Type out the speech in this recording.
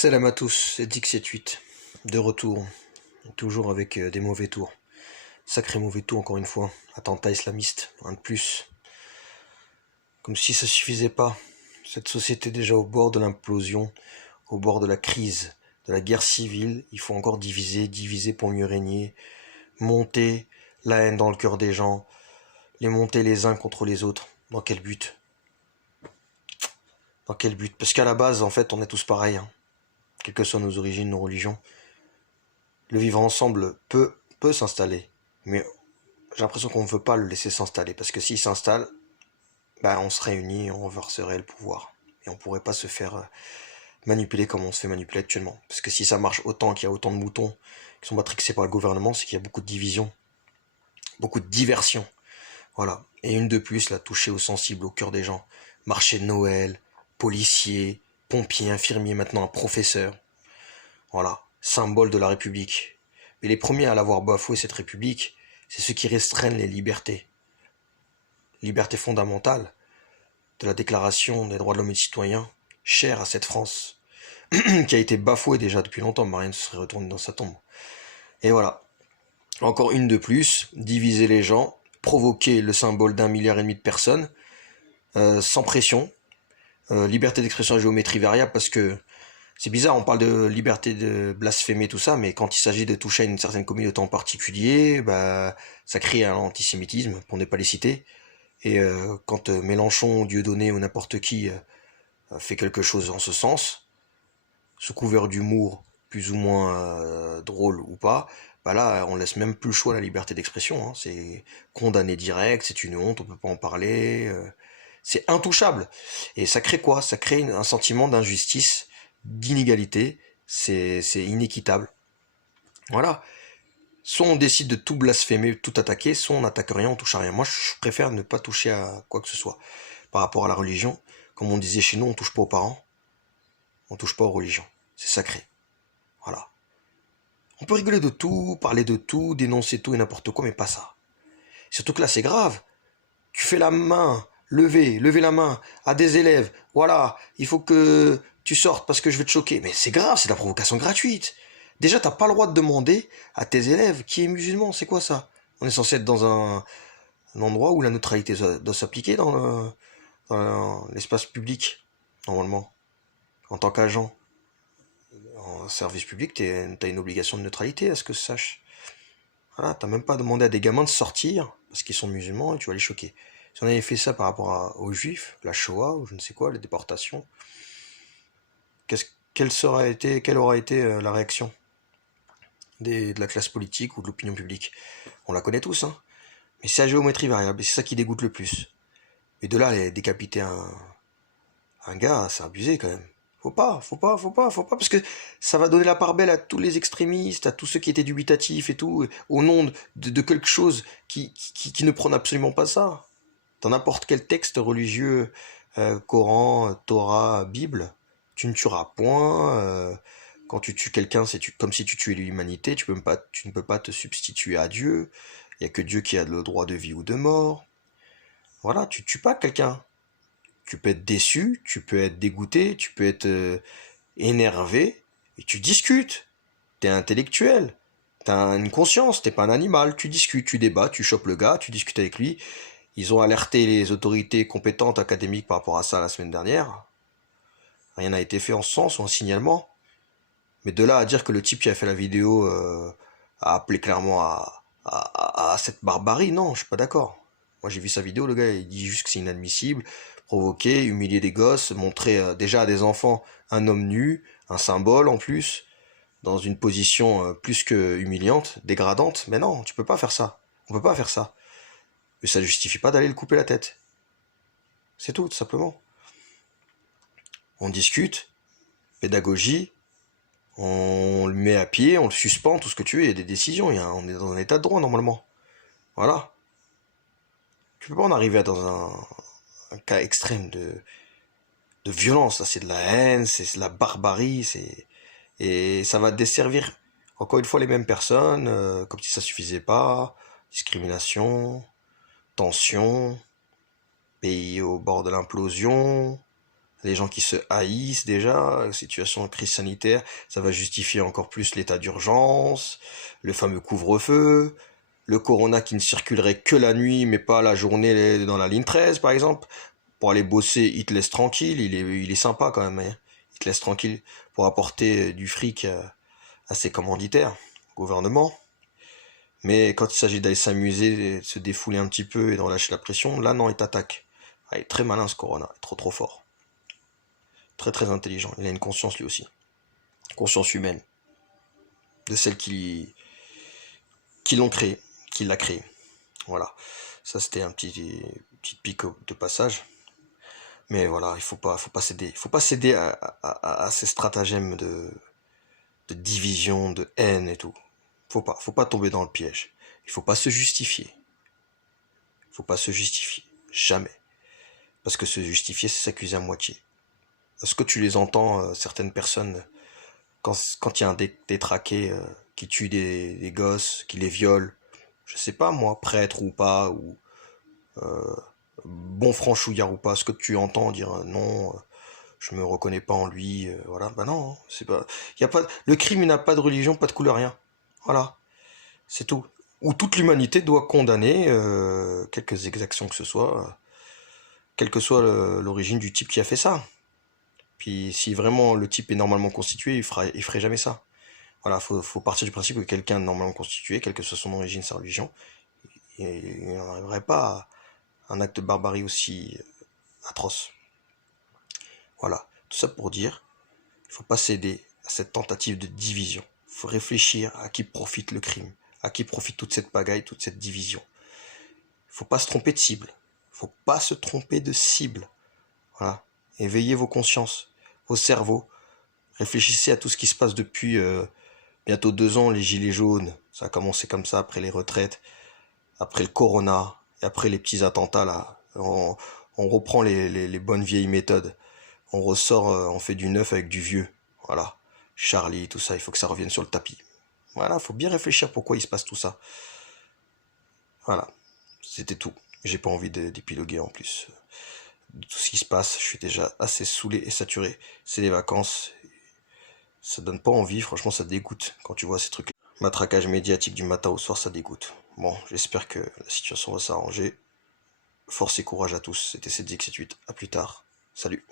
Salam à tous, c'est Dix78, de retour, toujours avec des mauvais tours. Sacré mauvais tour encore une fois, attentat islamiste, un de plus. Comme si ça suffisait pas, cette société déjà au bord de l'implosion, au bord de la crise, de la guerre civile, il faut encore diviser, diviser pour mieux régner, monter la haine dans le cœur des gens, les monter les uns contre les autres. Dans quel but? Dans quel but? Parce qu'à la base, en fait, on est tous pareils, hein. Quelles que soient nos origines, nos religions. Le vivre ensemble peut s'installer, mais j'ai l'impression qu'on ne veut pas le laisser s'installer, parce que s'il s'installe, bah, on se réunit, on renverserait le pouvoir, et on pourrait pas se faire manipuler comme on se fait manipuler actuellement. Parce que si ça marche autant, qu'il y a autant de moutons qui sont matrixés par le gouvernement, c'est qu'il y a beaucoup de division, beaucoup de diversion. Voilà. Et une de plus, là, toucher au sensible, au cœur des gens. Marché de Noël, policier, pompier, infirmier, maintenant un professeur. Voilà. Symbole de la République. Mais les premiers à l'avoir bafoué, cette République, c'est ceux qui restreignent les libertés. Liberté fondamentale de la Déclaration des droits de l'homme et du citoyen, chère à cette France, qui a été bafouée déjà depuis longtemps, Marine se serait retournée dans sa tombe. Et voilà. Encore une de plus, diviser les gens, provoquer le symbole d'1,5 milliard de personnes, sans pression, liberté d'expression à géométrie variable, parce que c'est bizarre, on parle de liberté de blasphémer, tout ça, mais quand il s'agit de toucher à une certaine communauté en particulier, bah, ça crée un antisémitisme, pour ne pas les citer. Et quand Mélenchon, Dieudonné ou n'importe qui fait quelque chose en ce sens, sous couvert d'humour, plus ou moins drôle ou pas, bah là, on laisse même plus le choix à la liberté d'expression, hein. C'est condamné direct, c'est une honte, on peut pas en parler. C'est intouchable. Et ça crée quoi? Ça crée un sentiment d'injustice, d'inégalité. C'est inéquitable. Voilà. Soit on décide de tout blasphémer, tout attaquer, soit on n'attaque rien, on touche à rien. Moi, je préfère ne pas toucher à quoi que ce soit. Par rapport à la religion, comme on disait chez nous, on touche pas aux parents, on touche pas aux religions. C'est sacré. Voilà. On peut rigoler de tout, parler de tout, dénoncer tout et n'importe quoi, mais pas ça. Surtout que là, c'est grave. Tu fais la main, lever la main à des élèves. Voilà, il faut que tu sortes parce que je vais te choquer. Mais c'est grave, c'est de la provocation gratuite. Déjà, t'as pas le droit de demander à tes élèves qui est musulman. C'est quoi ça? On est censé être dans un endroit où la neutralité doit s'appliquer dans l'espace public, normalement. En tant qu'agent, en service public, t'as une obligation de neutralité, à ce que je sache. Voilà, t'as même pas demandé à des gamins de sortir parce qu'ils sont musulmans et tu vas les choquer. Si on avait fait ça par rapport aux juifs, la Shoah ou je ne sais quoi, les déportations, quelle aura été la réaction de la classe politique ou de l'opinion publique? On la connaît tous, hein. Mais c'est à géométrie variable et c'est ça qui dégoûte le plus. Et de là, aller décapiter un gars, c'est abusé quand même. Faut pas, parce que ça va donner la part belle à tous les extrémistes, à tous ceux qui étaient dubitatifs et tout, au nom de quelque chose qui ne prône absolument pas ça. Dans n'importe quel texte religieux, Coran, Torah, Bible, tu ne tueras point. Quand tu tues quelqu'un, comme si tu tuais l'humanité. Tu ne peux pas te substituer à Dieu. Il n'y a que Dieu qui a le droit de vie ou de mort. Voilà, tu tues pas quelqu'un. Tu peux être déçu, tu peux être dégoûté, tu peux être énervé, et tu discutes. T'es intellectuel. T'as une conscience, t'es pas un animal. Tu discutes, tu débats, tu chopes le gars, tu discutes avec lui. Ils ont alerté les autorités compétentes académiques par rapport à ça la semaine dernière. Rien n'a été fait en ce sens ou en signalement. Mais de là à dire que le type qui a fait la vidéo a appelé clairement à cette barbarie, non, je suis pas d'accord. Moi j'ai vu sa vidéo, le gars il dit juste que c'est inadmissible, provoquer, humilier des gosses, montrer déjà à des enfants un homme nu, un symbole en plus, dans une position plus que humiliante, dégradante. Mais non, tu peux pas faire ça. On peut pas faire ça. Mais ça ne justifie pas d'aller le couper la tête. C'est tout simplement. On discute, pédagogie, on le met à pied, on le suspend, tout ce que tu veux, il y a des décisions, on est dans un état de droit normalement. Voilà. Tu peux pas en arriver dans un cas extrême de violence, là c'est de la haine, c'est de la barbarie, et ça va desservir encore une fois les mêmes personnes, comme si ça suffisait pas, discrimination, tension, pays au bord de l'implosion, Les gens qui se haïssent déjà, situation de crise sanitaire, ça va justifier encore plus l'état d'urgence, le fameux couvre-feu, le corona qui ne circulerait que la nuit mais pas la journée dans la ligne 13 par exemple. Pour aller bosser, il te laisse tranquille, il est sympa quand même, hein. Il te laisse tranquille pour apporter du fric à ses commanditaires, au gouvernement. Mais quand il s'agit d'aller s'amuser, de se défouler un petit peu et de relâcher la pression, là non, il t'attaque. Ah, il est très malin ce Corona, trop trop fort. Très très intelligent, il a une conscience lui aussi. Conscience humaine. De celle qui l'ont créé, qui l'a créé. Voilà. Ça c'était un petit pic de passage. Mais voilà, faut pas céder. Il faut pas céder à ces stratagèmes de division, de haine et tout. Faut pas tomber dans le piège. Il faut pas se justifier. Faut pas se justifier. Jamais. Parce que se justifier, c'est s'accuser à moitié. Est-ce que tu les entends, certaines personnes, quand il y a un détraqué qui tue des gosses, qui les viole, je sais pas moi, prêtre ou pas, ou euh, bon franchouillard ou pas, est-ce que tu entends dire non, je me reconnais pas en lui, voilà, bah non, hein, c'est pas, y a pas, le crime n'a pas de religion, pas de couleur, rien, voilà, c'est tout. Ou toute l'humanité doit condamner quelques exactions que ce soit, quelle que soit l'origine du type qui a fait ça. Puis si vraiment le type est normalement constitué, il ferait jamais ça. Voilà, faut partir du principe que quelqu'un est normalement constitué, quelle que soit son origine, sa religion, il n'en arriverait pas à un acte de barbarie aussi atroce. Voilà, tout ça pour dire, il faut pas céder à cette tentative de division. Il faut réfléchir à qui profite le crime, à qui profite toute cette pagaille, toute cette division. Il faut pas se tromper de cible. Il faut pas se tromper de cible. Voilà. Éveillez vos consciences, vos cerveaux. Réfléchissez à tout ce qui se passe depuis bientôt 2 ans, les gilets jaunes. Ça a commencé comme ça après les retraites, après le corona, et après les petits attentats là. On reprend les bonnes vieilles méthodes. On ressort, on fait du neuf avec du vieux. Voilà. Charlie, tout ça, il faut que ça revienne sur le tapis. Voilà, faut bien réfléchir pourquoi il se passe tout ça. Voilà. C'était tout. J'ai pas envie d'épiloguer en plus. De tout ce qui se passe, je suis déjà assez saoulé et saturé. C'est les vacances. Ça donne pas envie, franchement ça dégoûte quand tu vois ces trucs-là. Matraquage médiatique du matin au soir, ça dégoûte. Bon, j'espère que la situation va s'arranger. Force et courage à tous. C'était C10X78. À plus tard. Salut.